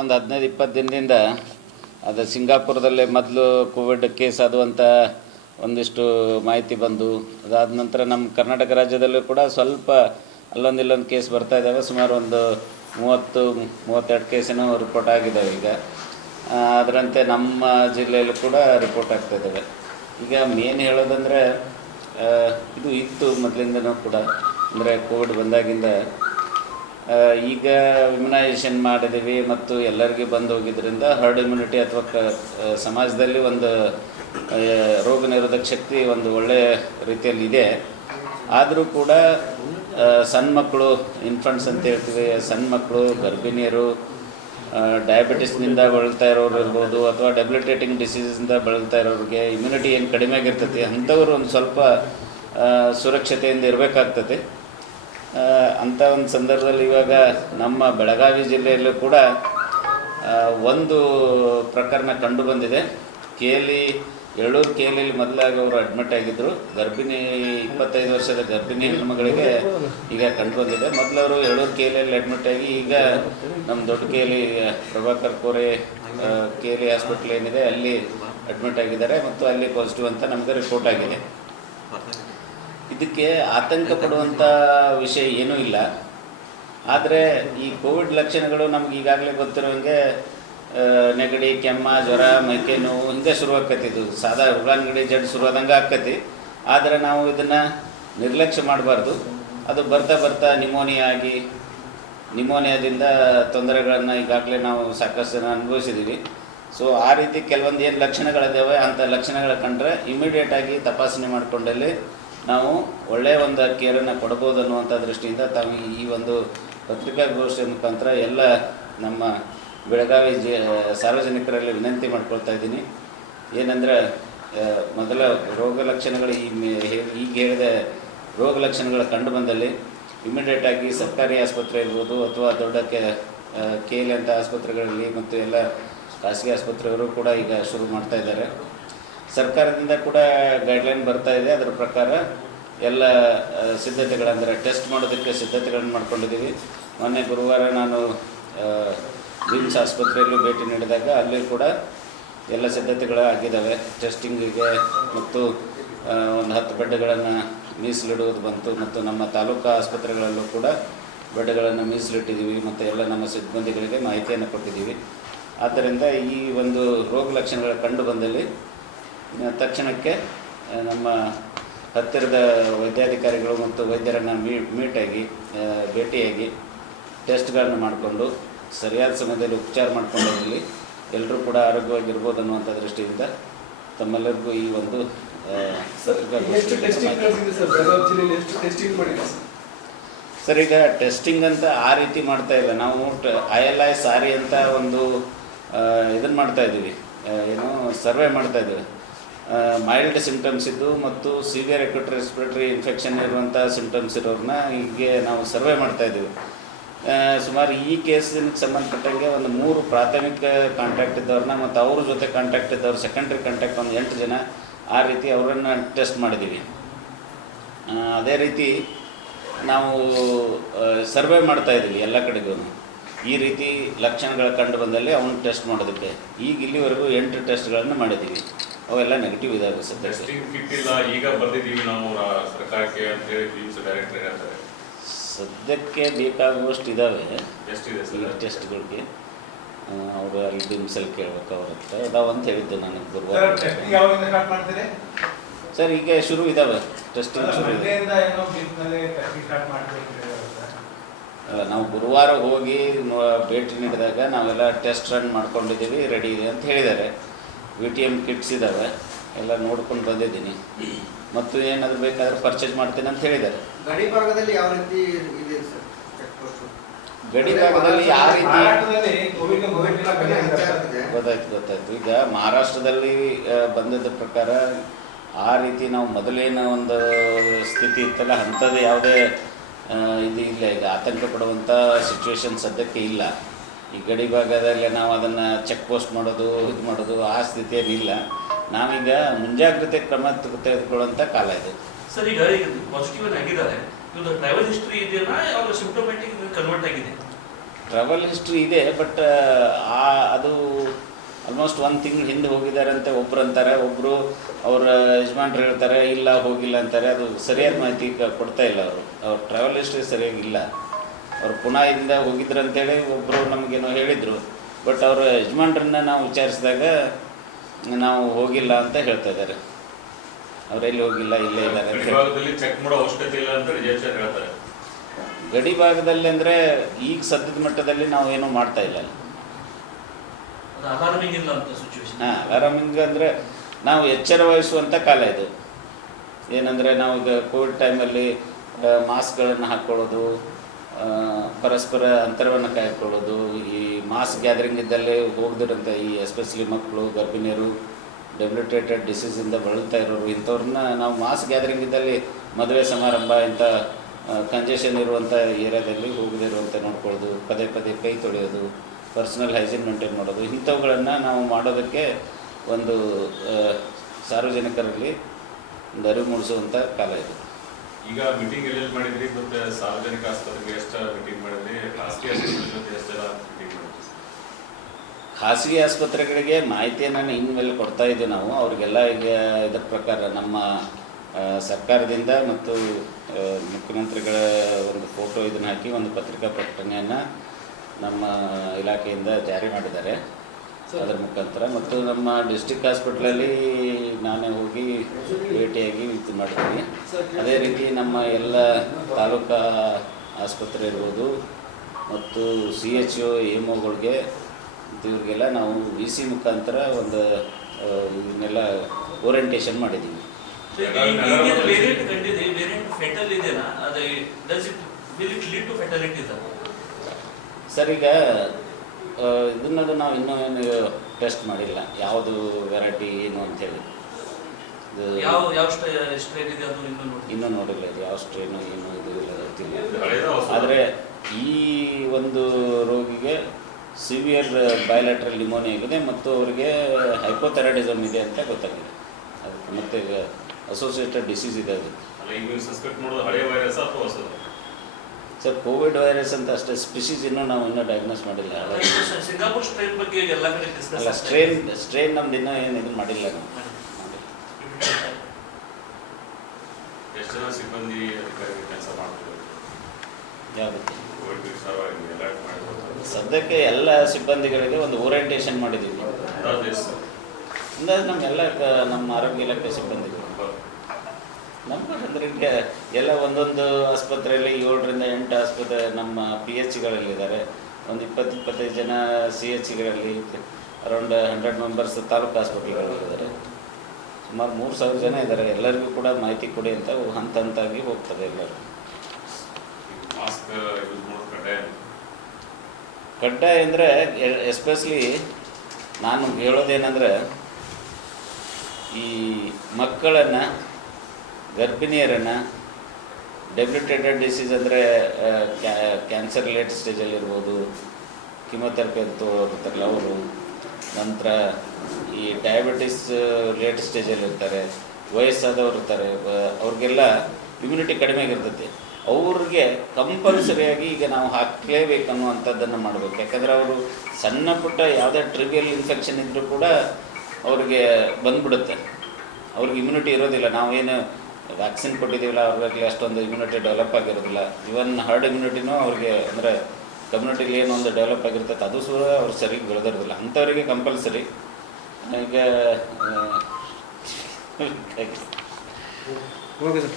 ಒಂದು 15-20 ದಿನದಿಂದ ಅದು ಸಿಂಗಾಪುರದಲ್ಲೇ ಮೊದಲು ಕೋವಿಡ್ ಕೇಸ್ ಅದು ಅಂತ ಒಂದಿಷ್ಟು ಮಾಹಿತಿ ಬಂದು, ಅದಾದ ನಂತರ ನಮ್ಮ ಕರ್ನಾಟಕ ರಾಜ್ಯದಲ್ಲೂ ಕೂಡ ಸ್ವಲ್ಪ ಅಲ್ಲೊಂದಿಲ್ಲೊಂದು ಕೇಸ್ ಬರ್ತಾ ಇದ್ದಾವೆ. ಸುಮಾರು ಒಂದು 30-32 ಕೇಸೇನೋ ರಿಪೋರ್ಟ್ ಆಗಿದ್ದಾವೆ ಈಗ. ಅದರಂತೆ ನಮ್ಮ ಜಿಲ್ಲೆಯಲ್ಲೂ ಕೂಡ ರಿಪೋರ್ಟ್ ಆಗ್ತಾಯಿದ್ದಾವೆ. ಈಗ ಮೇನ್ ಹೇಳೋದಂದರೆ ಇದು ಇತ್ತು ಮೊದಲಿಂದನೂ ಕೂಡ, ಅಂದರೆ ಕೋವಿಡ್ ಬಂದಾಗಿಂದ. ಈಗ ಇಮ್ಯುನೈಸೇಷನ್ ಮಾಡಿದ್ದೀವಿ ಮತ್ತು ಎಲ್ಲರಿಗೂ ಬಂದು ಹೋಗಿದ್ದರಿಂದ ಹರ್ಡ್ ಇಮ್ಯುನಿಟಿ ಅಥವಾ ಸಮಾಜದಲ್ಲಿ ಒಂದು ರೋಗ ನಿರೋಧಕ ಶಕ್ತಿ ಒಂದು ಒಳ್ಳೆಯ ರೀತಿಯಲ್ಲಿ ಇದೆ. ಆದರೂ ಕೂಡ ಸಣ್ಣ ಮಕ್ಕಳು, ಇನ್ಫಂಟ್ಸ್ ಅಂತ ಹೇಳ್ತೀವಿ, ಸಣ್ಣ ಮಕ್ಕಳು, ಗರ್ಭಿಣಿಯರು, ಡಯಾಬಿಟಿಸ್ನಿಂದ ಬಳಲ್ತಾ ಇರೋರು ಇರ್ಬೋದು, ಅಥವಾ ಡೆಬಿಲಿಟೇಟಿಂಗ್ ಡಿಸೀಸಿಂದ ಬಳಲ್ತಾ ಇರೋರಿಗೆ ಇಮ್ಯುನಿಟಿ ಏನು ಕಡಿಮೆ ಆಗಿರ್ತೈತಿ, ಅಂಥವ್ರು ಒಂದು ಸ್ವಲ್ಪ ಸುರಕ್ಷತೆಯಿಂದ ಇರಬೇಕಾಗ್ತದೆ. ಅಂಥ ಒಂದು ಸಂದರ್ಭದಲ್ಲಿ ಇವಾಗ ನಮ್ಮ ಬೆಳಗಾವಿ ಜಿಲ್ಲೆಯಲ್ಲೂ ಕೂಡ ಒಂದು ಪ್ರಕರಣ ಕಂಡು ಬಂದಿದೆ. ಯಳೂರು KLಯಲ್ಲಿ ಮೊದಲಾಗಿ ಅವರು ಅಡ್ಮಿಟ್ ಆಗಿದ್ದರು. ಗರ್ಭಿಣಿ 25 ವರ್ಷದ ಗರ್ಭಿಣಿ ಹೆಣ್ಣುಮಗಳಿಗೆ ಈಗ ಕಂಡು ಬಂದಿದೆ. ಮೊದಲು ಅವರು ಯಳೂರು KLಯಲ್ಲಿ ಅಡ್ಮಿಟ್ ಆಗಿ ಈಗ ನಮ್ಮ ದೊಡ್ಡ KL Prabhakar Kore KL hospital ಏನಿದೆ ಅಲ್ಲಿ ಅಡ್ಮಿಟ್ ಆಗಿದ್ದಾರೆ ಮತ್ತು ಅಲ್ಲಿ ಪಾಸಿಟಿವ್ ಅಂತ ನಮಗೆ ರಿಪೋರ್ಟ್ ಆಗಿದೆ. ಇದಕ್ಕೆ ಆತಂಕ ಪಡುವಂಥ ವಿಷಯ ಏನೂ ಇಲ್ಲ. ಆದರೆ ಈ ಕೋವಿಡ್ ಲಕ್ಷಣಗಳು ನಮ್ಗೆ ಈಗಾಗಲೇ ಗೊತ್ತಿರೋಂಗೆ ನೆಗಡಿ, ಕೆಮ್ಮ, ಜ್ವರ, ಮೈಕೈ ನೋವು ಹಿಂಗೆ ಶುರುವಾಕತ್ತಿದ್ದು. ಸಾದಾ ಉಳ್ಳಾಗಡ್ಡಿ ಜಡ್ ಶುರುವಾದಂಗೆ ಆಕ್ಕತಿ. ಆದರೆ ನಾವು ಇದನ್ನು ನಿರ್ಲಕ್ಷ್ಯ ಮಾಡಬಾರ್ದು. ಅದು ಬರ್ತಾ ಬರ್ತಾ ನಿಮೋನಿಯಾದಿಂದ ತೊಂದರೆಗಳನ್ನು ಈಗಾಗಲೇ ನಾವು ಸಾಕಷ್ಟು ಜನ ಅನುಭವಿಸಿದ್ದೀವಿ. ಸೊ ಆ ರೀತಿ ಕೆಲವೊಂದು ಏನು ಲಕ್ಷಣಗಳಿದ್ದಾವೆ, ಅಂಥ ಲಕ್ಷಣಗಳು ಕಂಡ್ರೆ ಇಮಿಡಿಯೇಟಾಗಿ ತಪಾಸಣೆ ಮಾಡಿಕೊಂಡಲ್ಲಿ ನಾವು ಒಳ್ಳೆಯ ಒಂದು ಕೇರನ್ನು ಕೊಡ್ಬೋದು ಅನ್ನುವಂಥ ದೃಷ್ಟಿಯಿಂದ ತಾವು ಈ ಒಂದು ಪತ್ರಿಕಾಗೋಷ್ಠಿಯ ಮುಖಾಂತರ ಎಲ್ಲ ನಮ್ಮ ಬೆಳಗಾವಿ ಸಾರ್ವಜನಿಕರಲ್ಲಿ ವಿನಂತಿ ಮಾಡ್ಕೊಳ್ತಾ ಇದ್ದೀನಿ. ಏನಂದರೆ ಮೊದಲ ರೋಗ ಲಕ್ಷಣಗಳು ಈಗ ಹೇಳಿದ ರೋಗ ಲಕ್ಷಣಗಳು ಕಂಡು ಬಂದಲ್ಲಿ ಇಮಿಡಿಯೇಟಾಗಿ ಸರ್ಕಾರಿ ಆಸ್ಪತ್ರೆ ಇರ್ಬೋದು ಅಥವಾ ದೊಡ್ಡ KL ಅಂತ ಆಸ್ಪತ್ರೆಗಳಲ್ಲಿ ಮತ್ತು ಎಲ್ಲ ಖಾಸಗಿ ಆಸ್ಪತ್ರೆಯವರು ಕೂಡ ಈಗ ಶುರು ಮಾಡ್ತಾ ಇದ್ದಾರೆ. ಸರ್ಕಾರದಿಂದ ಕೂಡ ಗೈಡ್ಲೈನ್ ಬರ್ತಾ ಇದೆ. ಅದರ ಪ್ರಕಾರ ಎಲ್ಲ ಸಿದ್ಧತೆಗಳಂದರೆ ಟೆಸ್ಟ್ ಮಾಡೋದಕ್ಕೆ ಸಿದ್ಧತೆಗಳನ್ನು ಮಾಡ್ಕೊಂಡಿದ್ದೀವಿ. ಮೊನ್ನೆ ಗುರುವಾರ ನಾನು ವಿಮ್ಸ್ ಆಸ್ಪತ್ರೆಯಲ್ಲೂ ಭೇಟಿ ನೀಡಿದಾಗ ಅಲ್ಲಿ ಕೂಡ ಎಲ್ಲ ಸಿದ್ಧತೆಗಳು ಆಗಿದ್ದಾವೆ. ಟೆಸ್ಟಿಂಗಿಗೆ ಮತ್ತು ಒಂದು 10 ಬೆಡ್ಗಳನ್ನು ಮೀಸಲಿಡುವುದು ಬಂತು ಮತ್ತು ನಮ್ಮ ತಾಲೂಕು ಆಸ್ಪತ್ರೆಗಳಲ್ಲೂ ಕೂಡ ಬೆಡ್ಗಳನ್ನು ಮೀಸಲಿಟ್ಟಿದ್ದೀವಿ ಮತ್ತು ಎಲ್ಲ ನಮ್ಮ ಸಿಬ್ಬಂದಿಗಳಿಗೆ ಮಾಹಿತಿಯನ್ನು ಕೊಟ್ಟಿದ್ದೀವಿ. ಆದ್ದರಿಂದ ಈ ಒಂದು ರೋಗ ಲಕ್ಷಣಗಳು ಕಂಡು ಬಂದಲ್ಲಿ ತಕ್ಷಣಕ್ಕೆ ನಮ್ಮ ಹತ್ತಿರದ ವೈದ್ಯಾಧಿಕಾರಿಗಳು ಮತ್ತು ವೈದ್ಯರನ್ನು ಭೇಟಿಯಾಗಿ ಟೆಸ್ಟ್ಗಳನ್ನು ಮಾಡಿಕೊಂಡು ಸರಿಯಾದ ಸಮಯದಲ್ಲಿ ಉಪಚಾರ ಮಾಡಿಕೊಂಡಲ್ಲಿ ಎಲ್ಲರೂ ಕೂಡ ಆರೋಗ್ಯವಾಗಿರ್ಬೋದು ಅನ್ನುವಂಥ ದೃಷ್ಟಿಯಿಂದ ತಮ್ಮೆಲ್ಲರಿಗೂ ಈ ಒಂದು ಸರ್, ಈಗ ಟೆಸ್ಟಿಂಗ್ ಅಂತ ಆ ರೀತಿ ಮಾಡ್ತಾ ಇಲ್ಲ. ನಾವು ILI ಸಾರಿ ಅಂತ ಒಂದು ಇದನ್ನು ಮಾಡ್ತಾಯಿದ್ದೀವಿ, ಏನು ಸರ್ವೆ ಮಾಡ್ತಾಯಿದ್ದೀವಿ. ಮೈಲ್ಡ್ ಸಿಂಪ್ಟಮ್ಸ್ ಇದ್ದು ಮತ್ತು ಸಿವಿಯರ್ ಅಕ್ಯೂಟ್ ರೆಸ್ಪಿರೇಟರಿ ಇನ್ಫೆಕ್ಷನ್ ಇರುವಂಥ ಸಿಂಪ್ಟಮ್ಸ್ ಇರೋರನ್ನ ಹೀಗೆ ನಾವು ಸರ್ವೆ ಮಾಡ್ತಾಯಿದ್ದೀವಿ. ಸುಮಾರು ಈ ಕೇಸಿಗೆ ಸಂಬಂಧಪಟ್ಟಂಗೆ ಒಂದು 3 ಪ್ರಾಥಮಿಕ ಕಾಂಟ್ಯಾಕ್ಟ್ ಇದ್ದವ್ರನ್ನ ಮತ್ತು ಅವ್ರ ಜೊತೆ ಕಾಂಟ್ಯಾಕ್ಟ್ ಇದ್ದವ್ರು ಸೆಕೆಂಡ್ರಿ ಕಾಂಟ್ಯಾಕ್ಟ್ ಒಂದು 8 ಜನ ಆ ರೀತಿ ಅವರನ್ನು ಟೆಸ್ಟ್ ಮಾಡಿದ್ದೀವಿ. ಅದೇ ರೀತಿ ನಾವು ಸರ್ವೆ ಮಾಡ್ತಾಯಿದ್ದೀವಿ ಎಲ್ಲ ಕಡೆಗೂ. ಈ ರೀತಿ ಲಕ್ಷಣಗಳು ಕಂಡು ಬಂದಲ್ಲಿ ಅವನು ಟೆಸ್ಟ್ ಮಾಡೋದಕ್ಕೆ ಈಗ ಇಲ್ಲಿವರೆಗೂ 8 ಟೆಸ್ಟ್ಗಳನ್ನು ಮಾಡಿದ್ದೀವಿ. ಅವೆಲ್ಲ ನೆಗೆಟಿವ್ ಇದಾವೆ. ಸದ್ಯಕ್ಕೆ ಬೇಕಾಗುವಷ್ಟು ಇದ್ದಾವೆ ಟೆಸ್ಟ್ಗಳಿಗೆ. ಅವರು ಅಲ್ಲಿ ಬಿಮ್ಸಲ್ಲಿ ಕೇಳ್ಬೇಕು ಅವ್ರ ಹತ್ರ ಅದಾವಂತ ಹೇಳಿದ್ದೆ ನಾನು ಗುರುವಾರ. ಸರ್, ಈಗ ಶುರು ಇದ್ದಾವೆ ಟೆಸ್ಟಿಂಗ್ ಶುರು ಇದೆ. ಅಲ್ಲ, ನಾವು ಗುರುವಾರ ಹೋಗಿ ಭೇಟಿ ನೀಡಿದಾಗ ನಾವೆಲ್ಲ ಟೆಸ್ಟ್ ರನ್ ಮಾಡ್ಕೊಂಡಿದ್ದೀವಿ, ರೆಡಿ ಇದೆ ಅಂತ ಹೇಳಿದ್ದಾರೆ. VTM ಕಿಟ್ಸ್ ಇದ್ದಾವೆ, ಎಲ್ಲ ನೋಡ್ಕೊಂಡು ಬಂದಿದ್ದೀನಿ. ಮತ್ತು ಏನಾದರೂ ಬೇಕಾದರೆ ಪರ್ಚೇಸ್ ಮಾಡ್ತೀನಿ ಅಂತ ಹೇಳಿದ್ದಾರೆ. ಗಡಿ ಭಾಗದಲ್ಲಿ ಯಾವ ರೀತಿ ಇದೆ ಸರ್? ಗಡಿ ಭಾಗದಲ್ಲಿ ಯಾವ ರೀತಿ ಗೊತ್ತಾಯ್ತು. ಈಗ ಮಹಾರಾಷ್ಟ್ರದಲ್ಲಿ ಬಂದಿದ್ದ ಪ್ರಕಾರ ಆ ರೀತಿ ನಾವು ಮೊದಲೇನೋ ಒಂದು ಸ್ಥಿತಿ ಇತ್ತಲ್ಲ, ಅಂಥದ್ದು ಯಾವುದೇ ಇದು ಇಲ್ಲ. ಈಗ ಆತಂಕ ಪಡುವಂಥ ಸಿಚುವೇಶನ್ ಸದ್ಯಕ್ಕೆ ಇಲ್ಲ. ಈ ಗಡಿ ಭಾಗದಲ್ಲಿ ನಾವು ಅದನ್ನು ಚೆಕ್ ಪೋಸ್ಟ್ ಮಾಡೋದು ಇದು ಮಾಡೋದು ಆ ಸ್ಥಿತಿಯಲ್ಲಿಲ್ಲ. ನಾವೀಗ ಮುಂಜಾಗ್ರತೆ ಕ್ರಮ ತೆಗೆದುಕೊಳ್ಳುವಂಥ ಕಾಲ ಇದು. ಸರ್, ಈಗ ಪಾಸಿಟಿವ್ ಆಗಿದ್ದಾರೆ, ಇವ್ರದ್ದು ಟ್ರಾವೆಲ್ ಹಿಸ್ಟ್ರಿ ಇದೆಯಾ, ಅವ್ರ ಸಿಂಪ್ಟೊಮ್ಯಾಟಿಕ್ ಕನ್ವರ್ಟ್ ಆಗಿದೆ? ಟ್ರಾವೆಲ್ ಹಿಸ್ಟ್ರಿ ಇದೆ, ಬಟ್ ಅದು ಆಲ್ಮೋಸ್ಟ್ 1 ತಿಂಗಳು ಹಿಂದೆ ಹೋಗಿದ್ದಾರಂತೆ ಒಬ್ರು ಅಂತಾರೆ, ಒಬ್ಬರು ಅವರ ಯಜಮಾನ್ರು ಹೇಳ್ತಾರೆ ಇಲ್ಲ ಹೋಗಿಲ್ಲ ಅಂತಾರೆ. ಅದು ಸರಿಯಾದ ಮಾಹಿತಿ ಕೊಡ್ತಾ ಇಲ್ಲ ಅವರು. ಅವ್ರ ಟ್ರಾವೆಲ್ ಹಿಸ್ಟ್ರಿ ಸರಿಯಾಗಿಲ್ಲ. ಅವ್ರು ಪುಣೆಯಿಂದ ಹೋಗಿದ್ರು ಅಂತೇಳಿ ಒಬ್ಬರು ನಮಗೇನೋ ಹೇಳಿದರು, ಬಟ್ ಅವರ ಯಜಮಾನ್ರನ್ನ ನಾವು ವಿಚಾರಿಸಿದಾಗ ನಾವು ಹೋಗಿಲ್ಲ ಅಂತ ಹೇಳ್ತಾ ಇದ್ದಾರೆ. ಅವರೆಲ್ಲಿ ಹೋಗಿಲ್ಲ, ಇಲ್ಲೇ ಇದ್ದಾರೆ ಅಂತ. ಚೆಕ್ ಮಾಡೋ ಅವಶ್ಯಕತೆ ಇಲ್ಲ ಅಂತ ರಿಜೆಕ್ಷನ್ ಹೇಳ್ತಾರೆ. ಗಡಿ ಭಾಗದಲ್ಲಿ ಅಂದರೆ ಈಗ ಸದ್ಯದ ಮಟ್ಟದಲ್ಲಿ ನಾವು ಏನೂ ಮಾಡ್ತಾ ಇಲ್ಲ. ಹಾಂ, ಅಲಾರ್ಮಿಂಗ್ ಅಂದರೆ ನಾವು ಎಚ್ಚರ ವಹಿಸುವಂಥ ಕಾಲ ಇದು. ಏನಂದರೆ ನಾವು ಈಗ ಕೋವಿಡ್ ಟೈಮಲ್ಲಿ ಮಾಸ್ಕ್ಗಳನ್ನು ಹಾಕ್ಕೊಳ್ಳೋದು, ಪರಸ್ಪರ ಅಂತರವನ್ನು ಕಾಯ್ಕೊಳ್ಳೋದು, ಈ ಮಾಸ್ ಗ್ಯಾದರಿಂಗ್ ಇದ್ದಲ್ಲಿ ಹೋಗದಿರಂಥ ಈ ಎಸ್ಪೆಷಲಿ ಮಕ್ಕಳು, ಗರ್ಭಿಣಿಯರು, ಡೆಬ್ಲಿಟೇಟೆಡ್ ಡಿಸೀಸಿಂದ ಬಳಲ್ತಾ ಇರೋರು, ಇಂಥವ್ರನ್ನ ನಾವು ಮಾಸ್ ಗ್ಯಾದರಿಂಗ್ ಇದ್ದಲ್ಲಿ ಮದುವೆ ಸಮಾರಂಭ ಇಂಥ ಕಂಜೆಷನ್ ಇರುವಂಥ ಏರಿಯಾದಲ್ಲಿ ಹೋಗದಿರುವಂತೆ ನೋಡ್ಕೊಳ್ಳೋದು, ಪದೇ ಪದೇ ಕೈ ತೊಳೆಯೋದು, ಪರ್ಸನಲ್ ಹೈಜೀನ್ ಮೇಂಟೈನ್ ಮಾಡೋದು, ಇಂಥವುಗಳನ್ನು ನಾವು ಮಾಡೋದಕ್ಕೆ ಒಂದು ಸಾರ್ವಜನಿಕರಲ್ಲಿ ಒಂದು ಅರಿವು ಮೂಡಿಸುವಂಥ ಕಾಲ ಇದು. ಈಗ ಮೀಟಿಂಗ್ ಎಲ್ಲೆಲ್ಲಿ ಮಾಡಿದ್ರಿ ಮತ್ತು ಸಾರ್ವಜನಿಕ ಆಸ್ಪತ್ರೆಗೆ ಎಷ್ಟು ಮೀಟಿಂಗ್ ಮಾಡಿದ್ರಿ, ಖಾಸಗಿ ಆಸ್ಪತ್ರೆ ಜೊತೆ ಎಷ್ಟೆಲ್ಲ ಮೀಟಿಂಗ್ ಮಾಡಿದ್ರಿ? ಖಾಸಗಿ ಆಸ್ಪತ್ರೆಗಳಿಗೆ ಮಾಹಿತಿಯನ್ನು ಇನ್ಮೇಲೆ ಕೊಡ್ತಾ ಇದ್ದೀವಿ ನಾವು. ಅವರಿಗೆಲ್ಲ ಈಗ ಇದರ ಪ್ರಕಾರ ನಮ್ಮ ಸರ್ಕಾರದಿಂದ ಮತ್ತು ಮುಖ್ಯಮಂತ್ರಿಗಳ ಒಂದು ಫೋಟೋ ಇದನ್ನು ಹಾಕಿ ಒಂದು ಪತ್ರಿಕಾ ಪ್ರಕಟಣೆಯನ್ನು ನಮ್ಮ ಇಲಾಖೆಯಿಂದ ಜಾರಿ ಮಾಡಿದ್ದಾರೆ. ಅದರ ಮುಖಾಂತರ ಮತ್ತು ನಮ್ಮ ಡಿಸ್ಟಿಕ್ ಹಾಸ್ಪಿಟ್ಲಲ್ಲಿ ನಾನೇ ಹೋಗಿ ಭೇಟಿಯಾಗಿ ಇದು ಮಾಡ್ತೀನಿ. ಅದೇ ರೀತಿ ನಮ್ಮ ಎಲ್ಲ ತಾಲೂಕಾ ಆಸ್ಪತ್ರೆ ಇರ್ಬೋದು ಮತ್ತು CHO EMOಗಳಿಗೆ ಇವ್ರಿಗೆಲ್ಲ ನಾವು VC ಮುಖಾಂತರ ಒಂದು ಇದನ್ನೆಲ್ಲ ಓರಿಯೆಂಟೇಷನ್ ಮಾಡಿದ್ದೀವಿ. ಸರ್, ಈಗ ಇದನ್ನದು ನಾವು ಇನ್ನೂ ಏನು ಟೆಸ್ಟ್ ಮಾಡಿಲ್ಲ, ಯಾವುದು ವೆರೈಟಿ ಏನು ಅಂಥೇಳಿ. ಇದು ಇನ್ನೂ ನೋಡಿಲ್ಲ, ಇದು ಯಾವ ಸ್ಟ್ರೇನು ಏನು ಇದು ಇಲ್ಲ ಗೊತ್ತಿಲ್ಲ. ಆದರೆ ಈ ಒಂದು ರೋಗಿಗೆ ಸಿವಿಯರ್ ಬಯಲಾಟ್ರಲ್ ನ್ಯೂಮೋನಿಯಾ ಆಗಿದೆ ಮತ್ತು ಅವರಿಗೆ ಹೈಪೋಥೈರಾಯ್ಡಿಸಮ್ ಇದೆ ಅಂತ ಗೊತ್ತಾಗಿದೆ. ಅದಕ್ಕೆ ಮತ್ತು ಅಸೋಸಿಯೇಟೆಡ್ ಡಿಸೀಸ್ ಇದೆ ಅದು. ಸರ್, ಕೋವಿಡ್ ವೈರಸ್ ಅಂತ ಅಷ್ಟೇ ಸ್ಪೀಷೀಸ್ ಇನ್ನೂ ಡಯಾಗ್ನೋಸ್ ಮಾಡಿಲ್ಲ. ಅಲ್ಲ, ಸ್ಟ್ರೇನ್ ನಮ್ದು ಇನ್ನೂ ಏನು ಇದು ಮಾಡಿಲ್ಲ ನಾವು. ಎಷ್ಟು ಜನ ಸಿಬ್ಬಂದಿ ಅಧಿಕಾರಿಗಳು ಕೆಲಸ ಮಾಡ್ತಾರೆ? ಯಾವುದಕ್ಕೆ? ಕೋವಿಡ್ ಸದ್ಯಕ್ಕೆ ಎಲ್ಲ ಸಿಬ್ಬಂದಿಗಳಿಗೆ ಒಂದು ಓರಿಯೆಂಟೇಷನ್ ಮಾಡಿದ್ದೀವಿ. ಅಂದಾಜು ನಮ್ಮ ಆರೋಗ್ಯ ಇಲಾಖೆ ಸಿಬ್ಬಂದಿಗಳು ಅಂದರೆ ಈಗ ಎಲ್ಲ ಒಂದೊಂದು ಆಸ್ಪತ್ರೆಯಲ್ಲಿ 7ರಿಂದ 8 ಆಸ್ಪತ್ರೆ ನಮ್ಮ PHಗಳಲ್ಲಿದ್ದಾರೆ. ಒಂದು 20-25 ಜನ CHಗಳಲ್ಲಿ, ಅರೌಂಡ್ 100 ಮೆಂಬರ್ಸ್ ತಾಲೂಕು ಆಸ್ಪತ್ರೆಗಳಲ್ಲಿದ್ದಾರೆ. ಸುಮಾರು 3000 ಜನ ಇದ್ದಾರೆ. ಎಲ್ಲರಿಗೂ ಕೂಡ ಮಾಹಿತಿ ಕೊಡಿ ಅಂತ ಹಂತ ಹಂತಾಗಿ ಹೋಗ್ತದೆ ಎಲ್ಲರೂ. ಕಡ್ಡಾಯ ಅಂದರೆ ಎಸ್ಪೆಷಲಿ ನಾನು ಹೇಳೋದೇನೆಂದರೆ, ಈ ಮಕ್ಕಳನ್ನು, ಗರ್ಭಿಣಿಯರನ್ನು, ಡೆಬ್ಲಿಟೇಟೆಡ್ ಡಿಸೀಸ್ ಅಂದರೆ ಕ್ಯಾನ್ಸರ್ ಲೇಟ್ ಸ್ಟೇಜಲ್ಲಿರ್ಬೋದು, ಕಿಮೊಥೆರಪಿ ಅಂತ ತೋರಿರ್ತಾರಲ್ಲ ಅವರು, ನಂತರ ಈ ಡಯಾಬಿಟಿಸ್ ಲೇಟ್ ಸ್ಟೇಜಲ್ಲಿರ್ತಾರೆ, ವಯಸ್ಸಾದವ್ರು ಇರ್ತಾರೆ, ಅವ್ರಿಗೆಲ್ಲ ಇಮ್ಯುನಿಟಿ ಕಡಿಮೆ ಆಗಿರ್ತೈತಿ. ಅವ್ರಿಗೆ ಕಂಪಲ್ಸರಿಯಾಗಿ ಈಗ ನಾವು ಹಾಕಲೇಬೇಕು ಅನ್ನುವಂಥದ್ದನ್ನು ಮಾಡಬೇಕು. ಯಾಕಂದರೆ ಅವರು ಸಣ್ಣ ಪುಟ್ಟ ಯಾವುದೇ ಟ್ರಿವಿಯಲ್ ಇನ್ಫೆಕ್ಷನ್ ಇದ್ದರೂ ಕೂಡ ಅವ್ರಿಗೆ ಬಂದುಬಿಡುತ್ತೆ. ಅವ್ರಿಗೆ ಇಮ್ಯುನಿಟಿ ಇರೋದಿಲ್ಲ. ನಾವೇನು ವ್ಯಾಕ್ಸಿನ್ ಕೊಟ್ಟಿದ್ದೀವಲ್ಲ, ಅವ್ರಿಗೆ ಅಷ್ಟೊಂದು ಇಮ್ಯುನಿಟಿ ಡೆವಲಪ್ ಆಗಿರೋದಿಲ್ಲ. ಇವನ್ ಹರ್ಡ್ ಇಮ್ಯುನಿಟಿನೂ ಅವ್ರಿಗೆ ಅಂದರೆ ಕಮ್ಯುನಿಟಿಲಿ ಏನೊಂದು ಡೆವಲಪ್ ಆಗಿರ್ತೈತೆ ಅದು ಸಹ ಅವ್ರು ಸರಿಗೆ ಬೆಳೆದಿರೋದಿಲ್ಲ. ಅಂಥವರಿಗೆ ಕಂಪಲ್ಸರಿ ಈಗ ಓಕೆ ಸರ್.